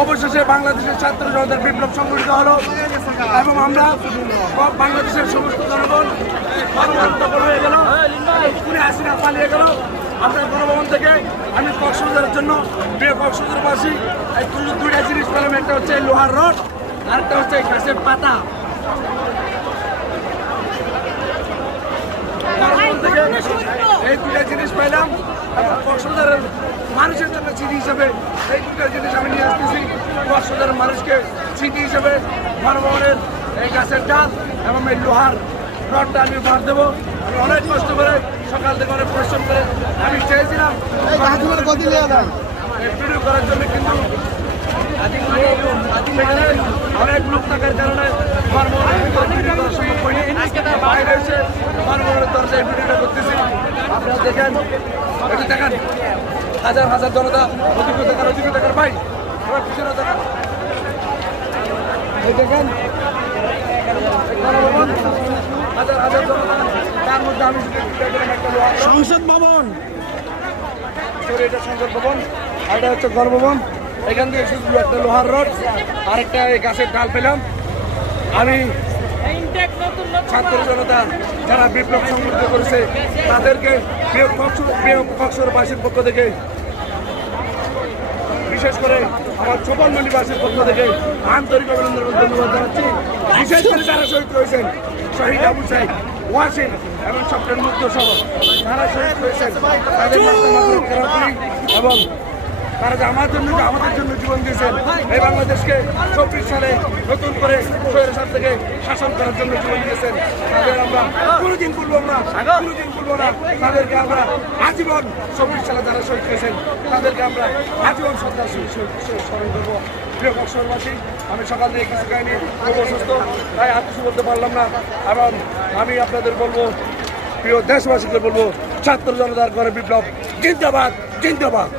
অবশেষে বাংলাদেশের ছাত্র জনতার বিপ্লব সংগঠিত হলো এবং আমরা বাংলাদেশের সমস্ত জনগণ হয়ে গেল পুরে হাসিনা পালিয়ে গেল। আমরা গণভবন থেকে আমি কক্সবাজারের জন্য প্রিয় কক্সবাজারবাসী, এই দুইটা জিনিস পেলাম। একটা হচ্ছে লোহার রড, আরেকটা হচ্ছে গাছের পাতা। এই দুটা জিনিস পেলাম এবং কক্সবাজারের মানুষের জন্য স্মৃতি হিসেবে এই দুটা জিনিস আমি নিয়ে আসতেছি। কক্সবাজারের মানুষকে স্মৃতি হিসেবে গণভবনের এই গাছের ডাল এবং এই লোহার রডটা আমি ভার দেবো। আমি অনেক কষ্ট করে সকাল থেকে অনেক পরিশ্রম করে আমি চেয়েছিলাম ভিডিও করার জন্য কিন্তু অনেক লোক থাকার কারণে দেখেন একটু দেখেন। হাজার হাজার জনতা অভিজ্ঞতাকার অভিজ্ঞতাকার ভাই আমার পিছনে দেখেন দেখেন। হাজার হাজার জনতা তার মধ্যে আমি সংসদ ভবন। এটা সংসদ ভবন আর এটা হচ্ছে গণভবন। এখান থেকে শুধু একটা লোহার রড আরেকটা এই গাছের ডাল পেলাম আমি ছাত্র জনতা যারা বিপ্লব সংগঠিত করেছে, তাদেরকে কক্সবাসীর পক্ষ থেকে, বিশেষ করে আমার ছোপন পক্ষ থেকে আন্তরিক অভিনন্দন ধন্যবাদ জানাচ্ছি। বিশেষ করে যারা শহীদ হয়েছেন, শহীদ আবু সাইদ, ওয়াসিম এবং সপ্তাহ মুক্ত সহ, যারা শহীদ হয়েছেন, তাদের এবং তারা যে আমার জন্য আমাদের জন্য জীবন দিয়েছেন এই বাংলাদেশকে চব্বিশ সালে নতুন করে স্বৈরাচার থেকে শাসন করার জন্য জীবন দিয়েছেন। তাদের আমরা কোনোদিন ভুলবো না, কোনোদিন ভুলবো না। তাদেরকে আমরা আজীবন চব্বিশ সালে যারা শহীদ হয়েছেন, তাদেরকে আমরা আজীবন শ্রদ্ধা স্মরণ করব। প্রিয় কক্সবাসী আমি সকাল থেকে কিছু খাইনি, খুব অসুস্থ, তাই আর কিছু বলতে পারলাম না। এবং আমি আপনাদের বলব, প্রিয় দেশবাসীকে বলব, ছাত্র জনতার ঘরে বিপ্লব, জিন্দাবাদ জিন্দাবাদ।